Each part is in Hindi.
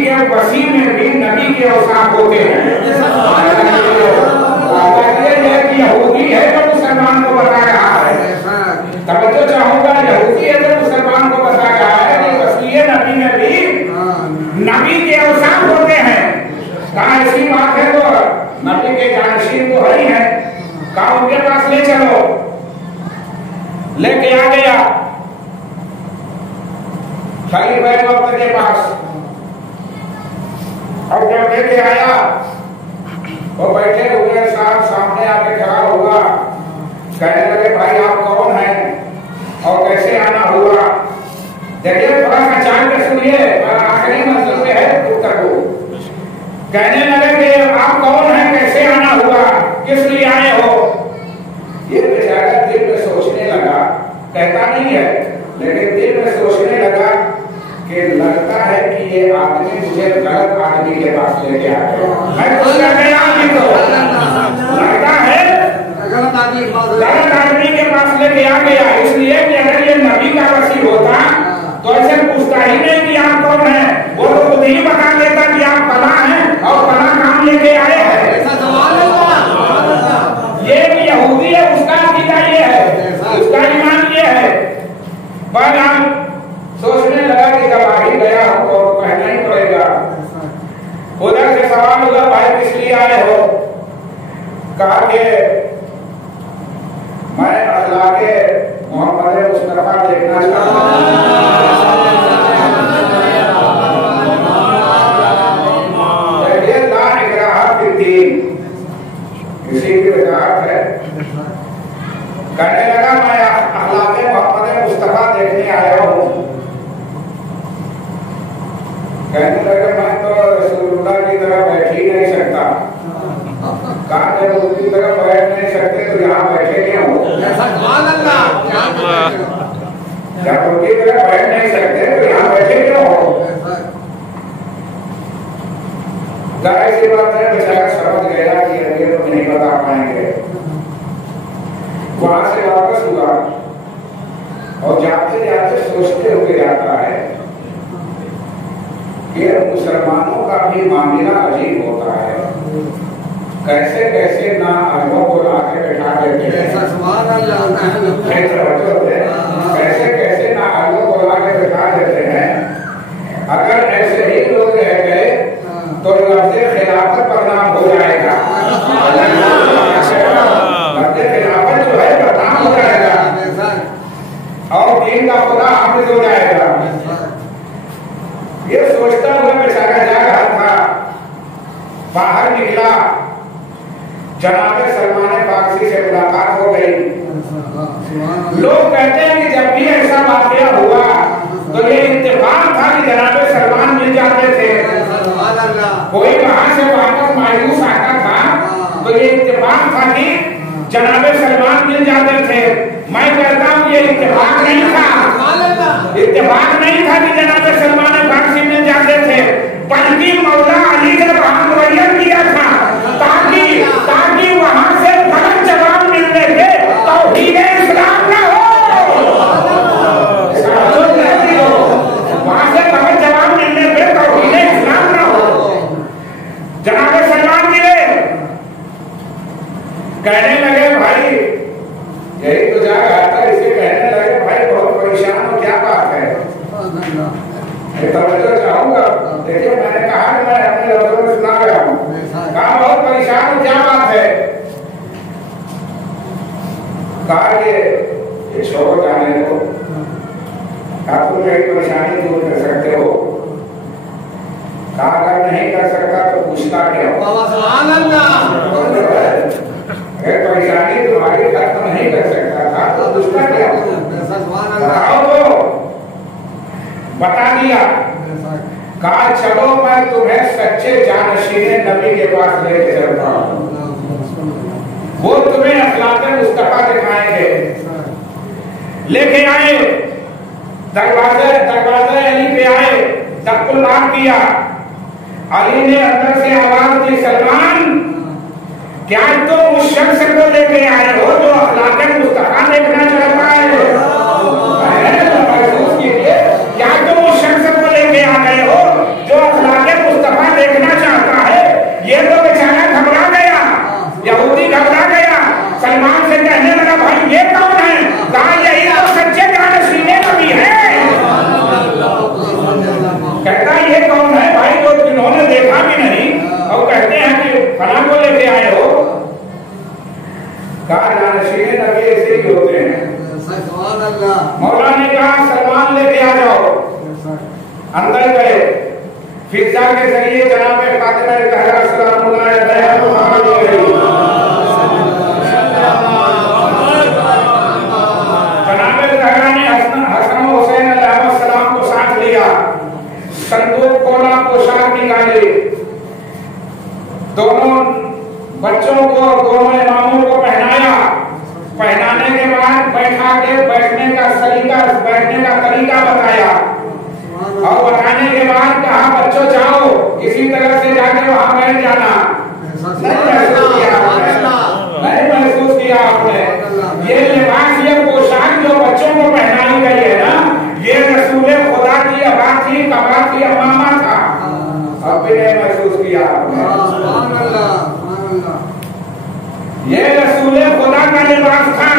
के वसी में भी नबी के औसाफ होते हैं। यहूदी है तो मुसलमान को बता रहा है, तवज्जो चाहूंगा, यहूदी है तो मुसलमान को बता रहा है कि वसी नबी में भी नबी के औसाफ होते हैं। कहा ऐसी बात है तो नबी के जानशीन तो ही है, कहा उनके पास ले चलो। लेके आ गया खलील भाई वक्त के पास, और जब लेके आया वो बैठे हुए साहब सामने आके खड़ा हुआ, कहने लगे भाई आप कौन हैं और कैसे आना हुआ। देखिए थोड़ा सा जान के सुनिए, आखिरी मंजिल में है उत्तर को। कहने लगे कि आप कौन हैं, कैसे आना हुआ, किस लिए आए हो। ये बेचारा दिल में सोचने लगा, कहता नहीं है लेकिन दिल में सोचने लगा कि लगता है कि ये आदमी मुझे गलत आदमी के पास लेके आ गया। मैं तो लगता है गलत आदमी के पास लेके आ गया, इसलिए कि अगर ये नबी का वसी होता तो ऐसे पूछता ही नहीं कि आप कौन हैं, वो तो खुद ही बता देता कि आप फला हैं और फला काम लेके आए हैं। ये यहूदी है, उसका अकीदा ये है, उसका ईमान ये है। पर हम सोचने लगा कि जब आ ही गया हमको कहना ही पड़ेगा। उधर से सवाल हुआ भाई किस लिए आए हो। कहा कि मैं अखलाके मोहम्मद मुस्तफा देखना चाहता हूं। किसी की वजाहत है, कहने लगा मैं अखलाके मोहम्मद मुस्तफा देखने आया हूं। कहने लगा मैं तो रसूलुल्लाह की तरह बैठ ही नहीं सकता। कहा जब उनकी तरह बैठ नहीं सकते तो यहाँ बैठे क्यों हो। जब उनकी तरह बैठ नहीं सकते तो यहाँ बैठे क्यों हो। ऐसी बात है, बेचारा समझ गया कि ये तो नहीं बता पाएंगे। वहां से वापस हुआ और जाते जाते सोचते हुए जाता है कि मुसलमानों का भी मामला अजीब होता है, कैसे कैसे ना अरबों को लाके बैठा देते हैं, कैसे कैसे ना अरबों को लाके बैठा देते हैं। अगर ऐसे ही लोग रह गए तो लफ्ज़े खिलाफत पर नाम हो जाएगा, लफ्ज़े खिलाफत जो है बदनाम हो जाएगा और दीन का खुदा हाफिज हो जाएगा। ये सोचता हुआ बेचारा जा रहा था, बाहर निकला, जनाबे सलमान फारसी से मुलाकात हो गई। लोग कहते हैं कि जब भी ऐसा वाकया हुआ तो ये इत्तेफाक था कि जनाबे सलमान मिल जाते थे। कोई वहां से वापस मायूस आता था तो ये इत्तेफाक था कि जनाबे सलमान मिल जाते थे। मैं कहता हूँ ये इत्तेफाक नहीं था, इत्तेफाक नहीं था कि जनाबे सलमान फारसी मिल जाते थे, बल्कि मौला अली ने वहां मुअय्यन किया था ताकि वहां से गलत जवाब मिलने के तौहीद इस्लाम ना हो। वहां से गलत जवाब मिलने पे तौहीद इस्लाम ना हो। जनाबे सलमान मिले, कहने लगे भाई यही तो जा रहा था, इसे कहने लगे भाई बहुत परेशान हो, क्या बात है। तवज्जो चाहूंगा, देखिए मैंने कहा कि मैं अपने लफ्जों में सुना गया हूँ। कहा बहुत परेशान हो, क्या बात है। कहा ये छोड़ो जाने दो, आप तुम मेरी परेशानी दूर कर सकते हो। कहा अगर नहीं कर सकता तो पूछता क्या हो। अगर परेशानी तुम्हारी खत्म नहीं कर सकता था तो पूछता क्या हो। बताओ तो, बता दिया। कहा चलो मैं तुम्हें सच्चे जानशीने नबी के पास लेके चलता हूँ, वो तुम्हें अखलाके मुस्तफा दिखाएंगे। लेके आए, दरवाजे अली पे आए, दस्तुल बार किया। अली ने अंदर से आवाज दी, सलमान क्या तुम उस शख्स को लेके आए हो जो अखलाके मुस्तफा देखना चाहता है। क्या तुम उस शख्स को लेके आ गए हो जो अखलाके ये कौन है भाई जो जिन्होंने देखा भी नहीं और कहते हैं कि फलां को लेके आए हो? कहा जानशीने नबी ऐसे ही होते हैं। मौला ने कहा सलमान लेके आ जाओ। अंदर गए, फिजा के जरिए जनाब फातिमा ज़हरा सलामुल्लाह अलैहा जनाब ज़हरा ने हसन हुसैन अलैहिस्सलाम को साथ लिया, संदूक खोला, पोशाक निकाली, दोनों बच्चों को दोनों इमामों को पहनाया। पहनाने के बाद बैठा के बैठने का तरीका बताया और बताने के बाद कहा बच्चों जाओ इसी तरह से जाके वहां बैठ जाना। नहीं महसूस किया आपने? ये लिबास, ये पोशाक जो बच्चों को पहनाई गई है ना, ये रसूल खुदा की आवाज थी, कबा की अमामा था। अब भी नहीं महसूस किया आपने? ये रसूल खुदा का लिबास था।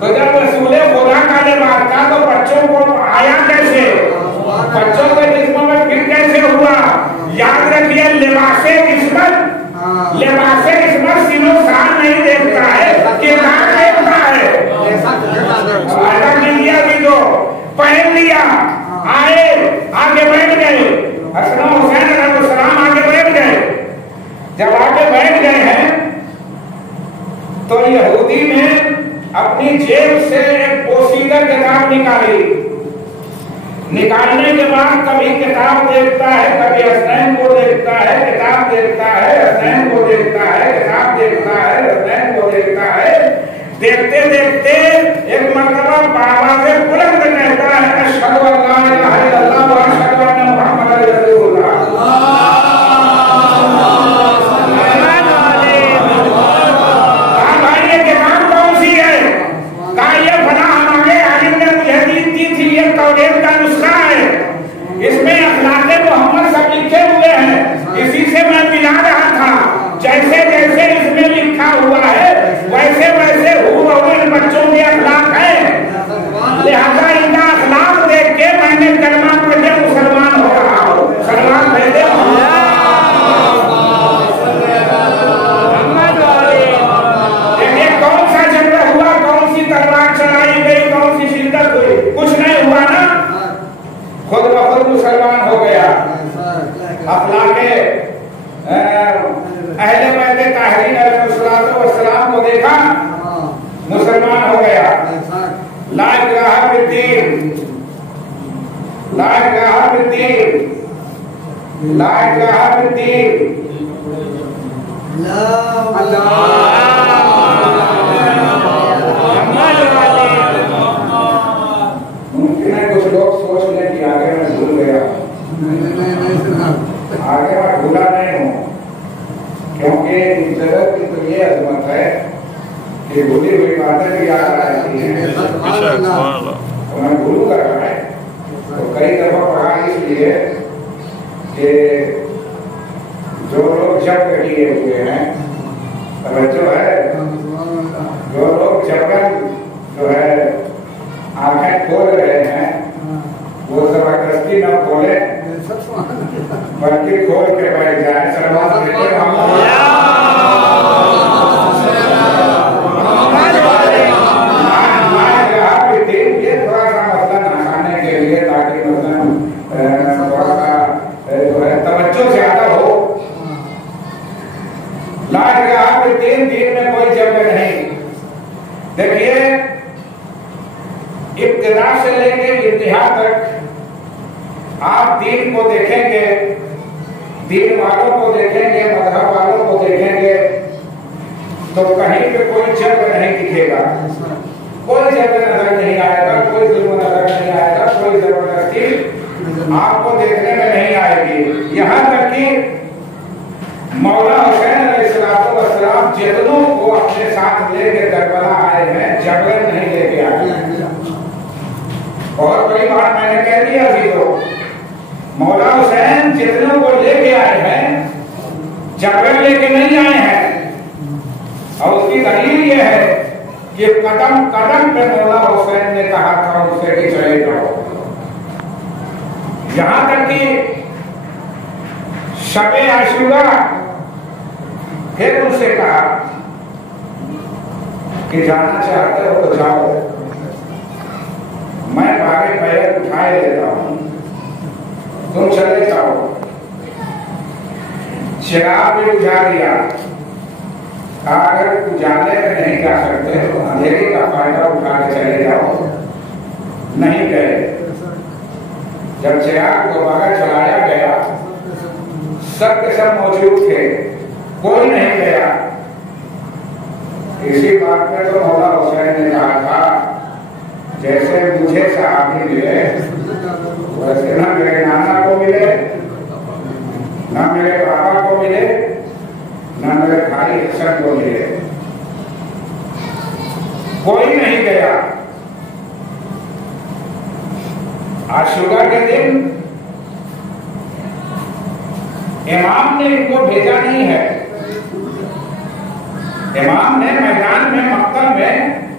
तो जब रसूल खुदा का लिबास था तो बच्चों को आया कैसे? बच्चों के जिस्म में फिर कैसे हुआ? याद रखिए, लिबासे किस्मत सिनो शान नहीं देखता है, किरदार देखता है। ऐसा मीडिया भी तो पहन लिया, आए, आगे बैठ गए, हसन हुसैन अलैहिस्सलाम आगे बैठ गए। जब आगे बैठ गए हैं तो यहूदी ने अपनी जेब से एक पोशीदा किताब निकाली। निकालने के बाद कभी किताब देखता है, कभी हसनैन को देखता है, किताब देखता है, हसनैन को देखता है, किताब देखता है, हसनैन को देखता है। देखते देखते एक मर्तबा बाबा से बुलंद कहता है अशहदु अल्ला इलाहा इल्लल्लाह व अशहदु अन्ना मुहम्मदन रसूलुल्लाह। इसमें अखलाक़े मोहम्मद सब लिखे हुए हैं, इसी से मैं मिला रहा था। जैसे जैसे इसमें लिखा हुआ है वैसे वैसे इन बच्चों के अखलाक है। लिहाजा इनका अखलाक देख के मैंने कलमा पढ़ के मुसलमान हो रहा हूँ। सलमान भेजे देखिए कौन सा झगड़ा हुआ, कौन सी तलवार चलाई गई, कौन सी शिद्दत हुई, कुछ नहीं हुआ ना, खुद ब खुद मुसलमान हो गया। अखलाके अहले बैत ताहरीन अलैहिस्सलाम को देखा, मुसलमान हो गया। ला इलाहा बिद्दीन, ला इलाहा बिद्दीन, ला इलाहा बिद्दीन, मुमकिन है कुछ लोग सोच लें कि आगे मैं भूल गया। आगे मैं भूला नहीं हूँ, क्योंकि इस जगत की तो ये अजमत है कि भूली हुई बातें भी याद आती हैं। तो मैं भूलूंगा है तो कई दफा पढ़ा इसलिए कि जो लोग जब किए हुए हैं, जो है जो लोग जबरन जो है आंखें खोल रहे हैं वो जबरदस्ती न खोले बल्कि खोल के बैठ जाए। सलमान ये थोड़ा सा मतलब नहाने के लिए ताकि मतलब थोड़ा सा जो है तवज्जो ज्यादा हो। तीन दिन में कोई जगह नहीं। देखिए इब्तिदा से लेके इंतहा तक आप दीन को देखेंगे, दीन वालों को देखेंगे, मजहब वालों को देखेंगे तो कहीं पे कोई जगह नहीं दिखेगा, कोई जगह नजर नहीं आएगा, कोई जुल्म नजर नहीं आएगा, कोई जबरदस्ती आपको देखने में नहीं आएगी। यहाँ तक कि मौला हुसैन अलैहिस्सलाम जितनों को अपने साथ लेके करबला आए हैं, जबरन नहीं लेके आए। और बड़ी बात मैंने कह दी अभी तो, मौला हुसैन जितनों को लेके आए हैं जबरन लेके नहीं आए हैं। और उसकी दलील ये है कि कदम कदम पे मौला हुसैन ने कहा था उनसे कि चले जाओ। यहाँ तक कि शबे आशूरा फिर उनसे कहा कि जाना चाहते हो तो जाओ, मैं भागे पैर उठाए लेता हूं, तुम चले जाओ। चिराग भी बुझा दिया, अगर उजाले में नहीं जा सकते तो अंधेरे का फायदा उठा के चले जाओ। नहीं गए। जब चिराग दोबारा चलाया गया, सब के सब मौजूद थे, कोई नहीं गया। इसी बात में तो मौला हुसैन ने कहा था, जैसे मुझे साहब मिले वैसे ना मेरे नाना को मिले, ना मेरे पापा को मिले, ना मेरे भाई हसन को मिले, कोई नहीं गया। आशूरा के दिन इमाम ने इनको भेजा नहीं है। इमाम ने मैदान में मक्तल में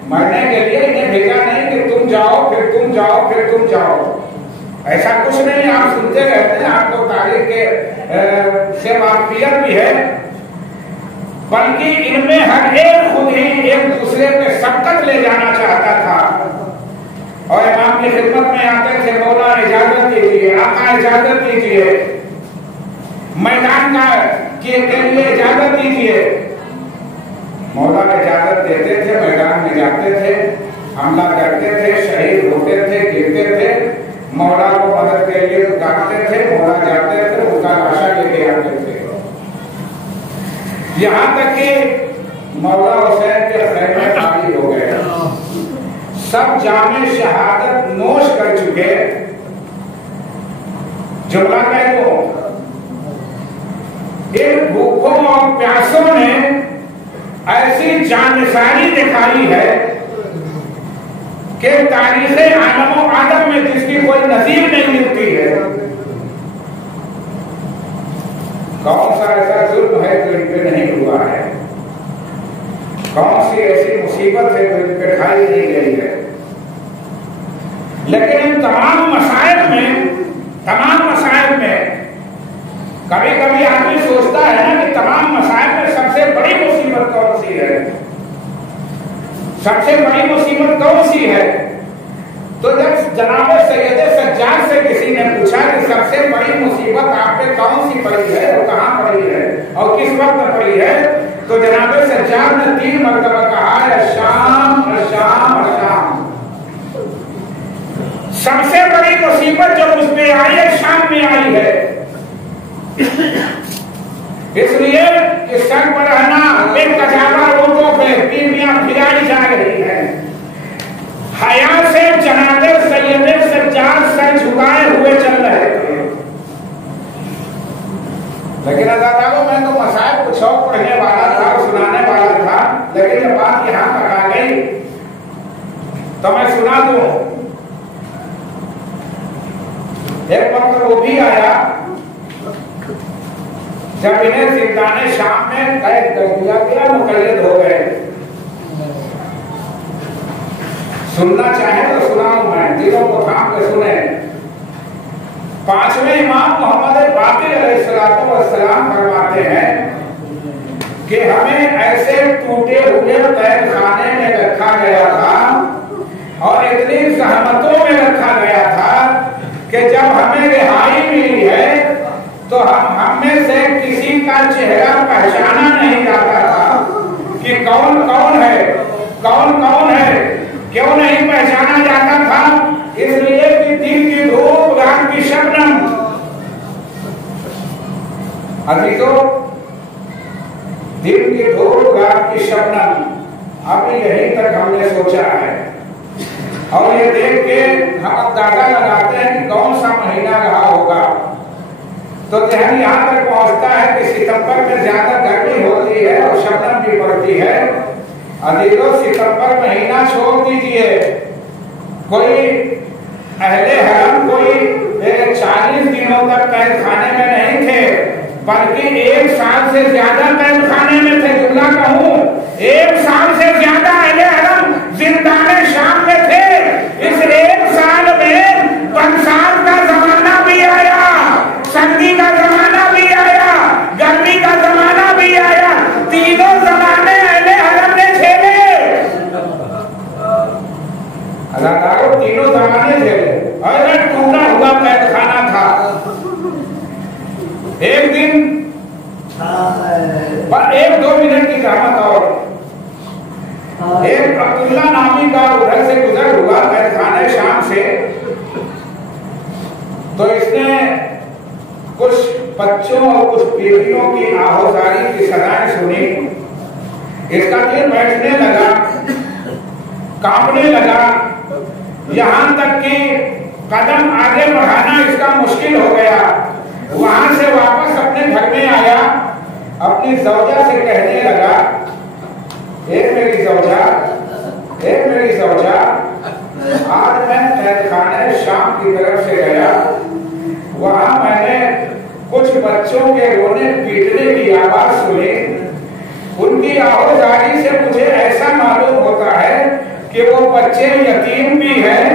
मरने के लिए इन्हें भेजा नहीं कि तुम जाओ फिर तुम जाओ फिर तुम जाओ। ऐसा कुछ नहीं, आप सुनते रहते हैं, आपको तारीख के से वाकियत भी है। बल्कि इनमें हर एक खुद ही एक दूसरे पे सबकत ले जाना चाहता था और इमाम की खिदमत में आते थे, मौला इजाजत दीजिए, आका इजाजत दीजिए, मैदान का के लिए इजाजत दीजिए। मौला इजाजत देते थे, मैदान में जाते थे, हमला करते थे, शहीद होते थे, गिरते थे, मौला को मदद के लिए गाते थे, मौला जाते थे, उनका लाशा लेके आते थे। यहाँ तक कि मौला हुसैन के खैमे खाली हो गए, सब जामे शहादत नोश कर चुके। जुमला कह दो, इन भूखों और प्यासों ने ऐसी जानसारी दिखाई है कि तारीखे आलम आदम में जिसकी कोई नजीर नहीं मिलती है। कौन सा ऐसा जुल्म है जो इन पे नहीं हुआ है? कौन सी ऐसी मुसीबत है जो इन पे ढाई नहीं गई है? लेकिन इन तमाम मसाइल में कभी कभी आदमी सोचता है ना कि तमाम मसाइल में सबसे बड़ी मुसीबत कौन सी है? सबसे बड़ी मुसीबत कौन सी है? तो जब जनाब सैयद सज्जाद से किसी ने पूछा कि सबसे बड़ी मुसीबत आप पे कौन सी पड़ी है और कहां पड़ी है और किस वक्त पड़ी है, तो जनाब सज्जाद ने 3 मरतबा कहा है, शाम शाम शाम। सबसे बड़ी मुसीबत जो मुझ पे आई है शाम में आई है। इसलिए कि सर पर रहना एक कचावा रोडों पे बीवियां फिराई जा रही है। हया से जनाबे सैयद सज्जाद सर झुकाए हुए चल रहे थे। लेकिन अदादारों में तो मसाइल कुछ और पढ़ने वाला था, सुनाने वाला था, लेकिन जब बात यहां तक आ गई तो मैं सुना दूं। एक वक्त वो भी आया जब इन्हें जिंदाने शाम में कैद कर दिया गया, मुकल्लिद हो गए। सुनना चाहे तो सुनाऊं मैं, दिलों को थाम के सुने। 5वें इमाम मोहम्मद बाक़िर अलैहिस्सलाम फरमाते हैं कि हमें ऐसे टूटे हुए कैद खाने में रखा गया था और इतनी सहमतों में रखा गया था कि जब हमें रिहाई मिली है तो हम में से किसी का चेहरा पहचाना नहीं जाता था कि कौन कौन है, कौन कौन है। क्यों नहीं पहचाना जाता था? इसलिए कि दिन की धूप, रात की शबनम। अजीजों, दिन की धूप, रात की शबनम, अब यहीं तक हमने सोचा है और ये देख के हम अंदाजा लगाते हैं कि कौन सा महीना रहा होगा। तो ध्यान यहाँ तक पहुंचता है कि सितंबर में ज्यादा गर्मी होती है और शबनम भी पड़ती है। अजीजों, सितंबर महीना छोड़ दीजिए, कोई अहले हरम कोई 40 दिनों तक कैद खाने में नहीं थे, बल्कि 1 साल से ज्यादा कैद खाने में थे। जुमला कहूं, 1 साल से ज्यादा अहले हरम जिंदाने शाम में थे। इस 1 साल में बरसात का जमाना भी आया, सर्दी का जमाना भी आया, एक दिन पर 1-2 मिनट की जहमत और एक अब्दुल्ला नामी का उधर से गुजर हुआ मैदान शाम से, तो इसने कुछ बच्चों और कुछ बेटियों की आहोजारी की सदाएं सुनी। इसका दिल बैठने लगा, कांपने लगा, यहाँ तक कि कदम आगे बढ़ाना इसका मुश्किल हो गया। वहां से वापस अपने घर में आया, अपनी ज़ौजा से कहने लगा, एक मेरी ज़ौजा, आज मैं तहखाने शाम की तरफ से गया, वहां मैंने कुछ बच्चों के रोने पीटने की आवाज सुनी। उनकी आवाजारी से मुझे ऐसा मालूम होता है कि वो बच्चे यतीम भी हैं,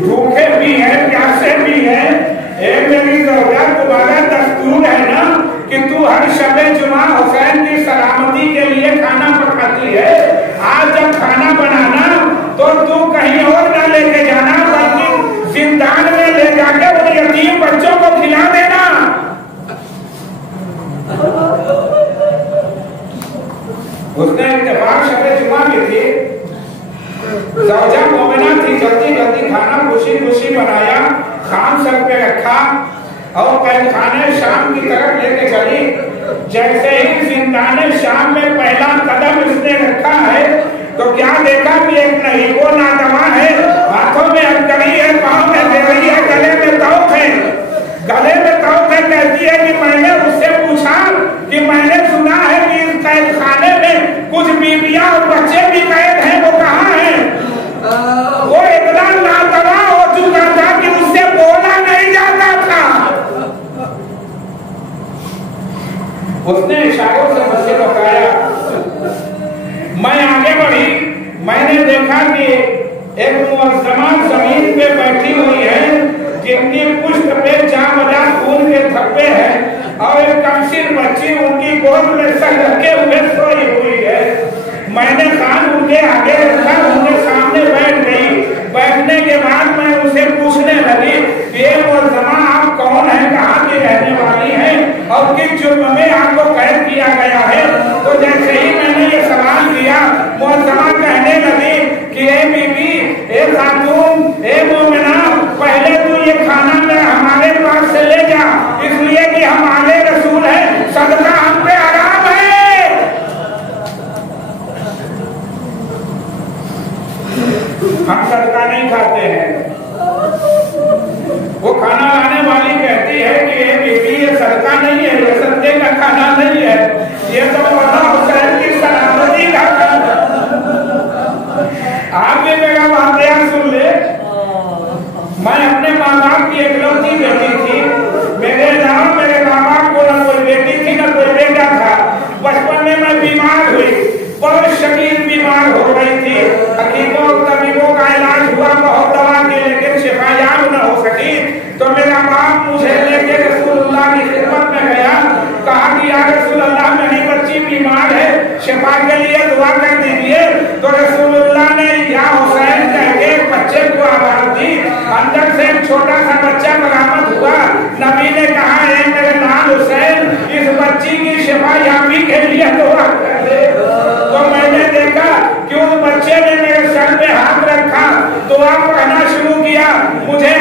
भूखे भी हैं, प्यासे भी हैं। एक मेरी ज़ौजा, तुम्हारा दस्तूर है ना कि तू हर शबे जुमा हुसैन की सलामती के लिए खाना पकाती है। आज जब खाना बनाना तो तू कहीं और न लेके जाना, बल्कि जिंदान में ले जाके उन यतीम बच्चों को खिला देना। उसने इत्तेफाक शबे जुमा की थी, ज़ौजा मोमिना थी, जल्दी जल्दी खाना खुशी खुशी बनाया, खान सर पे रखा और तहखाने शाम की तरफ लेके चली। जैसे ही जिंदाने शाम में पहला कदम इसने रखा है तो क्या देखा कि एक नहीं वो नादवा है, हाथों में हथकड़ी है, पाँव में देवरी है, गले में तौक है। कहती है कि मैंने उससे पूछा कि मैंने सुना है कि इस कैदखाने में कुछ बीबियां और बच्चे भी कैद हैं, वो कहाँ हैं? वो इतना नादवा हो चुका था कि उससे बोला नहीं जाता था। उसने इशारों से मुझे बताया। मैं आगे बढ़ी, मैंने देखा कि एक मुअज्जमा जमीन पे बैठी हुई है, जिनकी पुष्ट पे जामदा खून के धब्बे हैं और एक कमसिन बच्ची उनकी गोद में सर रखे हुए सोई हुई है। मैंने कान उनके आगे रखा, उनके सामने बैठ गई। बैठने के बाद मैं उनसे पूछने लगी कि ये मुअज्जमा आप कौन है, कहाँ की रहने वाली हैं और किस जुर्म में आपको कैद किया गया है? तो जैसे ही मैंने ये सवाल किया, मुअज्जमा कहने लगी कि ए बीबी, ए खातून, ए मोमिना, पहले तू ये खाना में हमारे पास से ले जा, इसलिए कि हमारे रसूल है, सदका हम पे हराम है। हम सदका नहीं खाते हैं। वो खाना लाने वाली कहती है कि ये बीबी, ये सदका नहीं है, ये सदके का खाना नहीं है, ये तो हुसैन की सलामती का खाना। आप भी मेरा वाकया सुन ले। मैं अपने माँ बाप की इकलौती बेटी थी। मेरे अलावा मेरे माँ बाप को न कोई बेटी थी न कोई बेटा था। बचपन में मैं बीमार हुई, बहुत शदीद बीमार हो गई थी। हकीमों और तबीबों का इलाज हुआ बहुत दवा की, लेकिन शिफायाब न हो सकी। तो मेरा बाप मुझे लेके रसूलुल्लाह की खिदमत में गया, कहा कि या रसूलुल्लाह मेरी बच्ची बीमार है, शिफा के लिए दुआ कर दीजिए। तो रसूलुल्लाह ने या हुसैन कह के बच्चे को आवाज दी। अंदर से एक छोटा सा बच्चा बरामद हुआ। नबी ने कहा, है मेरे लाल हुसैन, इस बच्ची की शिफायाबी के लिए दुआ कर दे। तो मैंने देखा कि उस बच्चे ने मेरे सर पे हाथ रखा, दुआ पढ़ना शुरू किया। मुझे